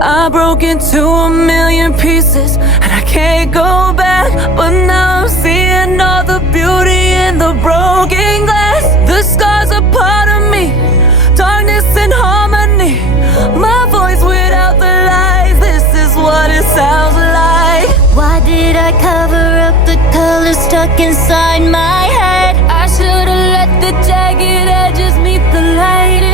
I broke into a million pieces and I can't go back. But now I'm seeing all the beauty in the broken glass. The scars are part of me, darkness and harmony. My voice without the lies, this is what it sounds like. Why did I cover up the colors stuck inside my head? I should've let the jagged edges meet the light.